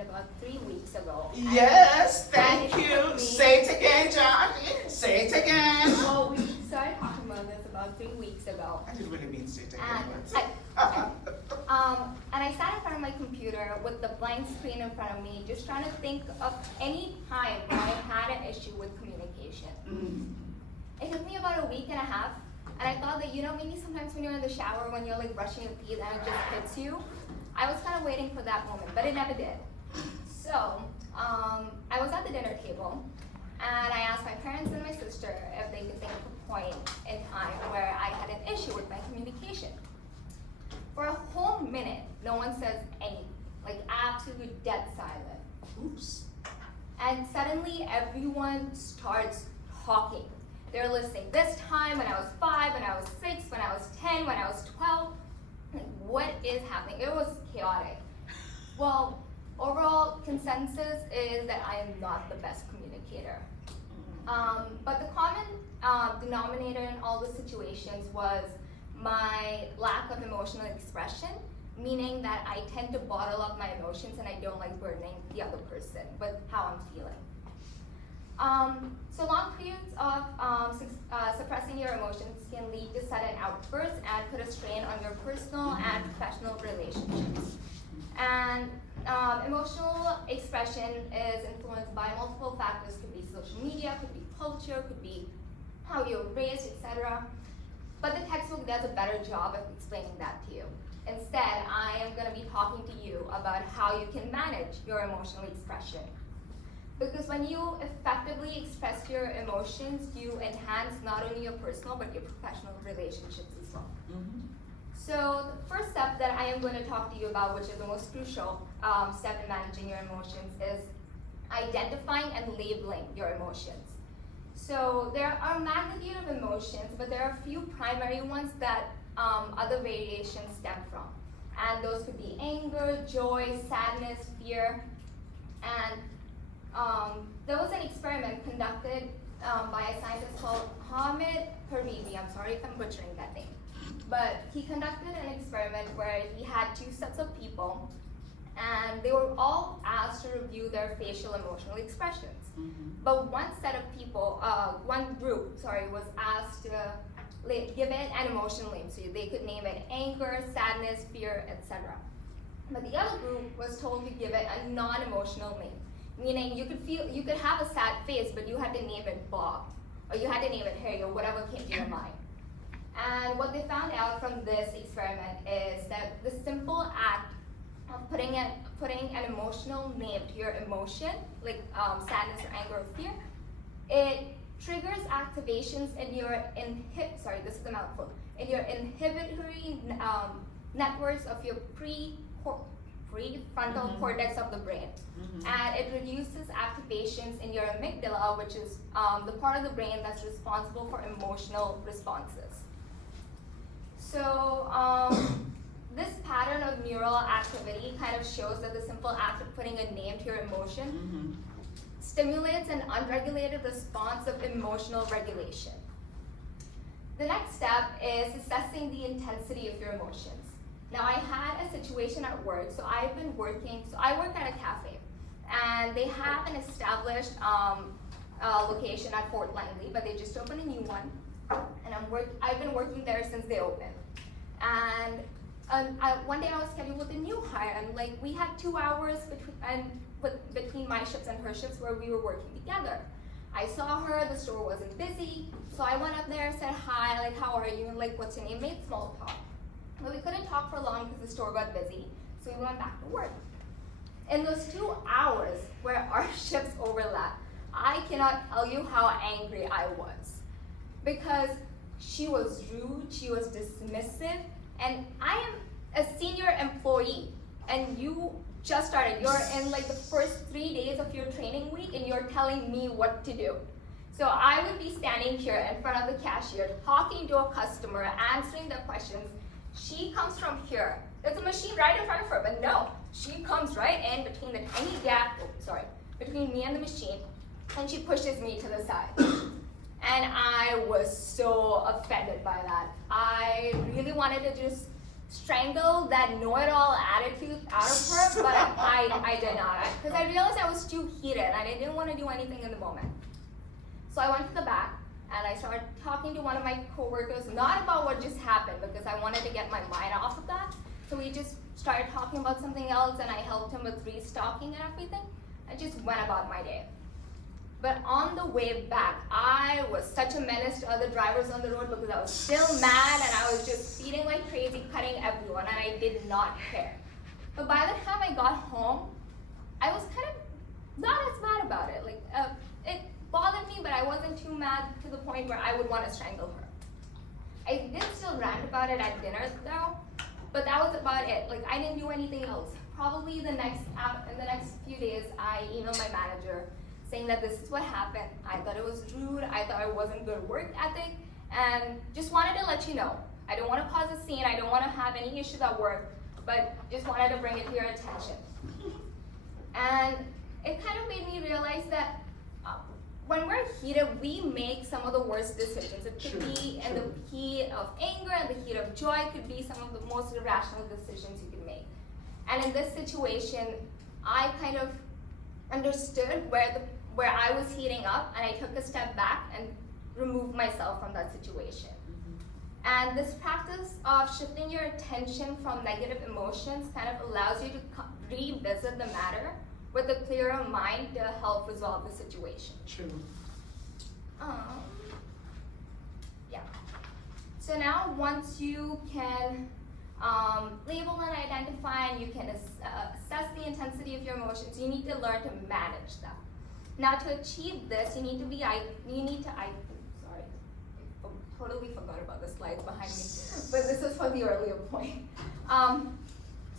appointment about 3 weeks ago. Yes, thank you. Say it again, Josh. Say it again. Well, we started talking about this about 3 weeks ago. I didn't really mean say it And again. and I sat in front of my computer with the blank screen in front of me, just trying to think of any time when I had an issue with communication. It took me about a week and a half, and I thought that, maybe sometimes when you're in the shower, when you're like brushing your teeth and it just hits you, I was kind of waiting for that moment, but it never did. So, I was at the dinner table, and I asked my parents and my sister if they could think of a point in time where I had an issue with my communication. For a whole minute, no one says anything, like absolute dead silent. Oops. And suddenly everyone starts talking. They're listing this time when I was 5, when I was 6, when I was 10, when I was 12. Like, what is happening? It was chaotic. Well, overall consensus is that I am not the best communicator. But the common denominator in all the situations was my lack of emotional expression, meaning that I tend to bottle up my emotions and I don't like burdening the other person with how I'm feeling. So long periods of suppressing your emotions can lead to sudden outbursts and put a strain on your personal and professional relationships. And emotional expression is influenced by multiple factors. Could be social media, could be culture, could be how you're raised, etc. But the textbook does a better job of explaining that to you. Instead, I am going to be talking to you about how you can manage your emotional expression. Because when you effectively express your emotions, you enhance not only your personal but your professional relationships as well. So the first step that I am going to talk to you about, which is the most crucial step in managing your emotions, is identifying and labeling your emotions. So there are a magnitude of emotions, but there are a few primary ones that other variations stem from. And those could be anger, joy, sadness, fear. And there was an experiment conducted by a scientist called Hamid Haribi. I'm sorry if I'm butchering that name. But he conducted an experiment where he had 2 sets of people, and they were all asked to review their facial emotional expressions. But one set of people, one group, was asked to give it an emotional name. So they could name it anger, sadness, fear, etc. But the other group was told to give it a non-emotional name. Meaning you could have a sad face, but you had to name it Bob, or you had to name it Harry, or whatever came to your mind. And what they found out from this experiment is that the simple act of putting an emotional name to your emotion, like sadness or anger or fear, it triggers activations in your this is a mouthful, in your inhibitory networks of your prefrontal cortex of the brain. And it reduces activations in your amygdala, which is the part of the brain that's responsible for emotional responses. So this pattern of neural activity kind of shows that the simple act of putting a name to your emotion stimulates an unregulated response of emotional regulation. The next step is assessing the intensity of your emotions. Now, I had a situation at work, so I work at a cafe, and they have an established location at Fort Langley, but they just opened a new one, and I've been working there since they opened. And one day I was scheduled with a new hire, and we had 2 hours between my shifts and her shifts where we were working together. I saw her, the store wasn't busy, so I went up there, said hi, how are you, what's your name, made small talk. But we couldn't talk for long because the store got busy, so we went back to work. In those 2 hours where our shifts overlapped, I cannot tell you how angry I was. Because she was rude, she was dismissive, and I am a senior employee, and you just started. You're in the first 3 days of your training week, and you're telling me what to do. So I would be standing here in front of the cashier, talking to a customer, answering their questions. She comes from here. There's a machine right in front of her, but no, she comes right in between the tiny gap, between me and the machine, and she pushes me to the side. And I was so offended by that. I really wanted to just strangle that know-it-all attitude out of her, but I did not. Because I realized I was too heated and I didn't want to do anything in the moment. So I went to the back and I started talking to one of my coworkers, not about what just happened, because I wanted to get my mind off of that. So we just started talking about something else and I helped him with restocking and everything. I just went about my day. But on the way back, I was such a menace to other drivers on the road because I was still mad and I was just speeding like crazy, cutting everyone, and I did not care. But by the time I got home, I was kind of not as mad about it. Like, it bothered me, but I wasn't too mad to the point where I would want to strangle her. I did still rant about it at dinner though, but that was about it. Like, I didn't do anything else. Probably in the next few days, I emailed my manager saying that this is what happened. I thought it was rude, I thought it wasn't good work ethic, and just wanted to let you know. I don't want to cause a scene, I don't want to have any issues at work, but just wanted to bring it to your attention. And it kind of made me realize that when we're heated, we make some of the worst decisions. It could be in the heat of anger and the heat of joy, it could be some of the most irrational decisions you can make. And in this situation, I kind of understood where I was heating up, and I took a step back and removed myself from that situation. And this practice of shifting your attention from negative emotions kind of allows you to revisit the matter with a clearer mind to help resolve the situation. True. Yeah. So now once you can label and identify, and you can assess the intensity of your emotions, you need to learn to manage them. Now, to achieve this, you need to sorry, I totally forgot about the slides behind me, but this is for the earlier point.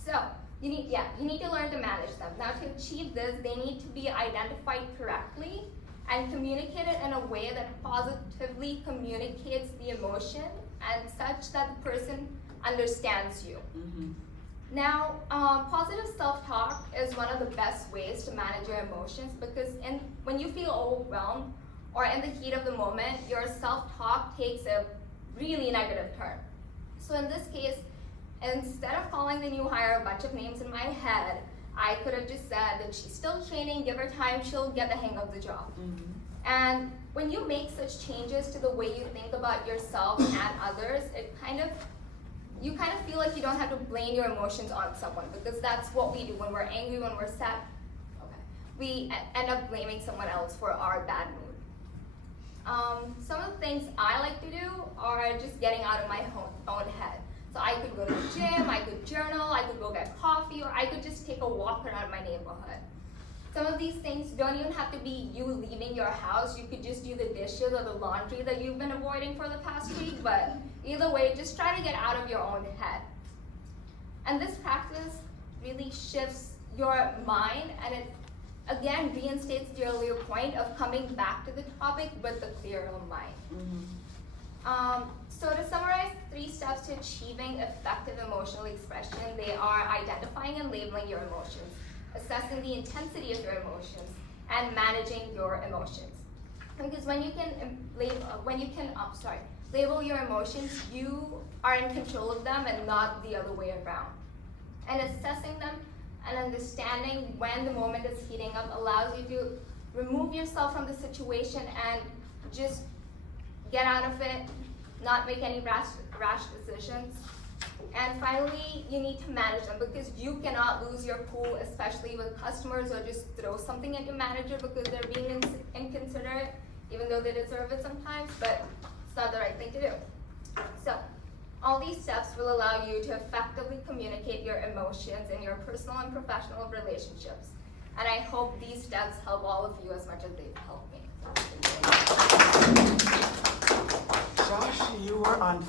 So you need to learn to manage them. Now, to achieve this, they need to be identified correctly and communicated in a way that positively communicates the emotion and such that the person understands you. Now, positive self-talk is one of the best ways to manage your emotions, because when you feel overwhelmed or in the heat of the moment, your self-talk takes a really negative turn. So in this case, instead of calling the new hire a bunch of names in my head, I could have just said that she's still training, give her time, she'll get the hang of the job. And when you make such changes to the way you think about yourself and others, you kind of feel like you don't have to blame your emotions on someone, because that's what we do when we're angry, when we're sad. We end up blaming someone else for our bad mood. Some of the things I like to do are just getting out of my own head. So I could go to the gym, I could journal, I could go get coffee, or I could just take a walk around my neighborhood. Some of these things don't even have to be you leaving your house. You could just do the dishes or the laundry that you've been avoiding for the past week, but either way, just try to get out of your own head. And this practice really shifts your mind, and it again reinstates the earlier point of coming back to the topic with a clearer mind. So to summarize 3 steps to achieving effective emotional expression, they are identifying and labeling your emotions, assessing the intensity of your emotions, and managing your emotions. Because when you can label your emotions, you are in control of them and not the other way around. And assessing them and understanding when the moment is heating up allows you to remove yourself from the situation and just get out of it, not make any rash decisions. And finally, you need to manage them, because you cannot lose your cool, especially with customers, or just throw something at your manager because they're being inconsiderate, even though they deserve it sometimes, but it's not the right thing to do. So, all these steps will allow you to effectively communicate your emotions in your personal and professional relationships. And I hope these steps help all of you as much as they've helped me. Josh, you were on